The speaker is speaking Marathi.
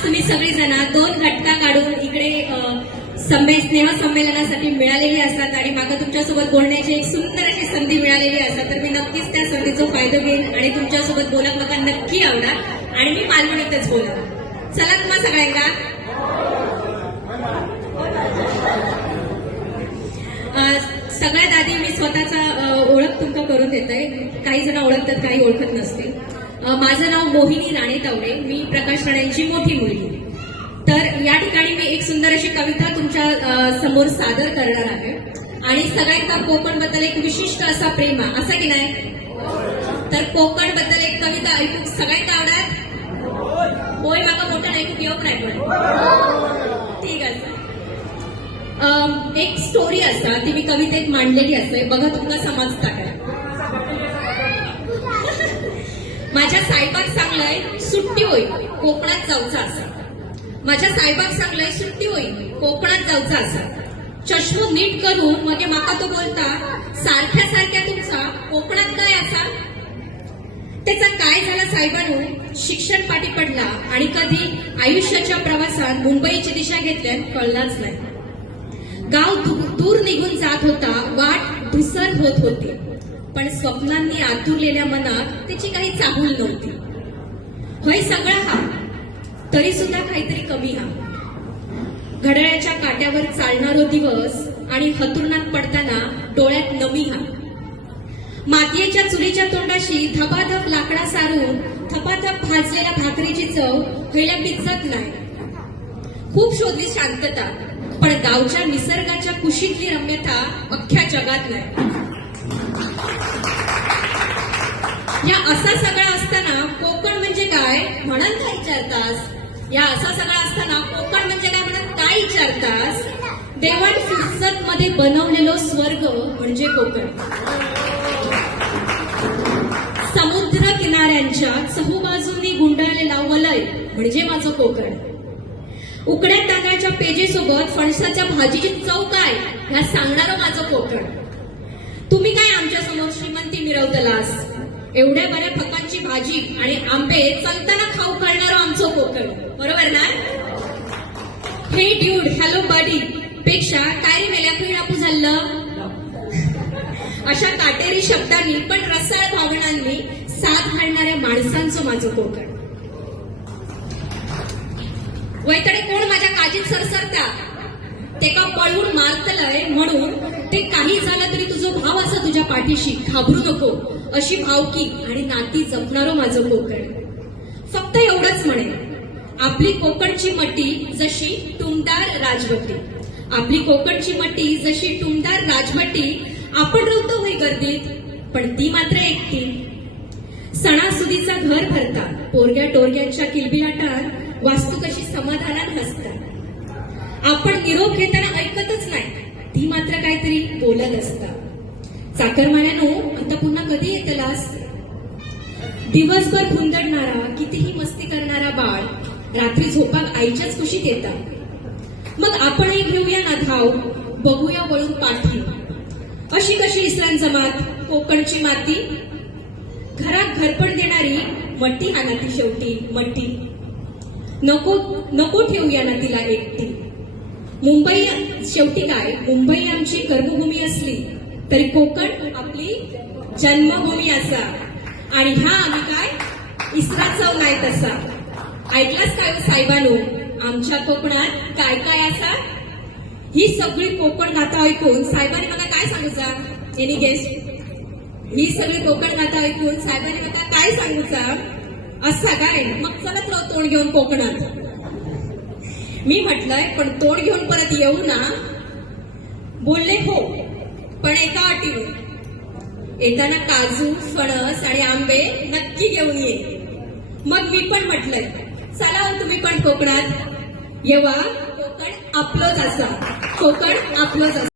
आज तुम्ही सगळीजण दोन घटका काढून इकडे स्नेह संमेलनासाठी मिळालेली असतात आणि मला तुमच्यासोबत बोलण्याची एक सुंदर अशी संधी मिळालेली असतात, तर मी नक्कीच त्या संधीचा फायदा घेईन आणि तुमच्यासोबत बोलत मला नक्की आवडणार आणि मी मालवणीतच बोलणार. चला तुम्हा सगळ्यांना सगळ्यात आधी मी स्वतःचा ओळख तुमका करून देत आहे. काही जण ओळखतात, काही ओळखत नसतील. माझं नाव मोहिनी राणे तावडे, मी प्रकाश राणेंची मोठी मुलगी. तर या ठिकाणी मी एक सुंदर अशी कविता तुमच्या समोर सादर करणार आहे आणि सगळ्यांना कोकण बद्दल एक विशिष्ट असा प्रेम आहे, असं की नाही? तर कोकण बद्दल एक कविता ऐकू सगळ्यांना आवडत? होय, माका मोठं ऐकू येऊ नाही पण ठीक आहे. एक स्टोरी असता ती मी कवितेत मांडलेली असते, बघा तुमका समजता काय. माझ्या साहेबाक सांगलंय सुट्टी होईल कोकणात जाऊचा असा. माझ्या साहेबाक सांगलंय सुट्टी होईल कोकणात जाऊचा असा. चष्मो नीट करून मगे माका तो बोलता सारख्या सारख्या तुमचा कोकणात काय असा. त्याचा काय झाला साहेबांनो, शिक्षण पाठी पडला आणि कधी आयुष्याच्या प्रवासात मुंबईची दिशा घेतल्यान कळलाच नाही. गाव दूर निघून जात होता, वाट धुसर होत होती, पण स्वप्नांनी आतुरलेल्या मनात त्याची काही चाहूल नव्हती. होय सगळा हा, तरी सुद्धा काहीतरी कमी हा. घड्याळाच्या काट्यावर चालणारो दिवस आणि हतुरणात पडताना डोळ्यात नमी हा. मातीयेच्या चुलीच्या तोंडाशी धबाधब लाकडा सारून थपाथप भाजलेल्या भाकरीची चव पहिल्या पिचत नाही. खूप शोधली शांतता, पण गावच्या निसर्गाच्या कुशीतली रम्यता अख्ख्या जगात नाही. या असा सगळा असताना कोकण म्हणजे काय म्हणून काय विचारतास. या असा सगळा असताना कोकण म्हणजे काय म्हणून काय विचारतास. देवाण फुरसत मध्ये बनवलेलो स्वर्ग म्हणजे कोकण. समुद्र किनाऱ्यांच्या चहूबाजूंनी गुंडाळलेला वलय म्हणजे माझं कोकण. उकड्या तांदळाच्या पेजेसोबत फणसाच्या भाजीची चव काय ह्या सांगणारं माझं कोकण. तुम्ही काय आमच्या समोर श्रीमंती मिरवतलास. एवढ्या बऱ्या फकांची भाजी आणि आंबे चलताना खाऊ करणारं आमचं कोकण, बरोबर ना. हे ड्यूड हॅलो बडी पेक्षा काय रे मेल्या कुई आपू झालं. अशा काटेरी शब्दांनी पण रसाळ भावनांनी साथ घालणाऱ्या माणसांचं माझं कोकण. वैतडे कोण माझ्या काजीत सरसरता, ते का पळवून मारतलंय म्हणून ते काही झालं तरी तुझं भाव असं तुझ्या पाठीशी, घाबरू नको अशी भावकी आणि नाती जपणारं माझं कोकण. फक्त एवढंच म्हणेन, आपली कोकणची मट्टी जशी टुमदार राजवटी. आपली कोकणची मट्टी जशी टुमदार राजवटी. आपण रवतो होई गर्दीत, पण ती मात्र एकटी. सणासुदीचा घर भरतात, पोरग्या टोरग्यांच्या किलबिलाटात वास्तू कशी समाधानात हसतात. आपण निरोप घेताना ऐकतच नाही, ती मात्र काहीतरी बोलत असतात. चाकरमान्यानो आता पुन्हा कधी येतलास. दिवसभर भुंदडणारा कितीही मस्ती करणारा बाळ रात्री झोपात आईच्याच कुशीत येतात. मग आपणही घेऊया ना धाव, बघूया वळून पाठी. अशी कशी इस्लाम जमात कोकणची माती. घरात घरपण देणारी मट्टी हा ना ती शेवटी मट्टी. नको नको ठेवूया ना तिला एकटी. मुंबई शेवटी काय, मुंबई आमची कर्मभूमी असली तरी कोकण आपली जन्मभूमी असा. आणि ह्या आम्ही काय इसरा चव नाही तसा. ऐकलाच काय साहेबांनो आमच्या कोकणात काय काय असा. ही सगळी कोकण गाथा ऐकून साहेबांनी मला काय सांगूचा. एनी गेस्ट, ही सगळी कोकण गाथा ऐकून साहेबांनी मला काय सांगूचा असा काय. मग चलत राव तोंड घेऊन कोकणात. मी म्हटलंय पण तोंड घेऊन परत येऊ ना. बोलले हो, पण एका अटीवर. येताना काजू फणस आणि आंबे नक्की घेऊन ये. मग मी पण म्हटलंय चला तुम्ही पण कोकणात येवा. कोकण आपलंच असा, कोकण आपलंच असा.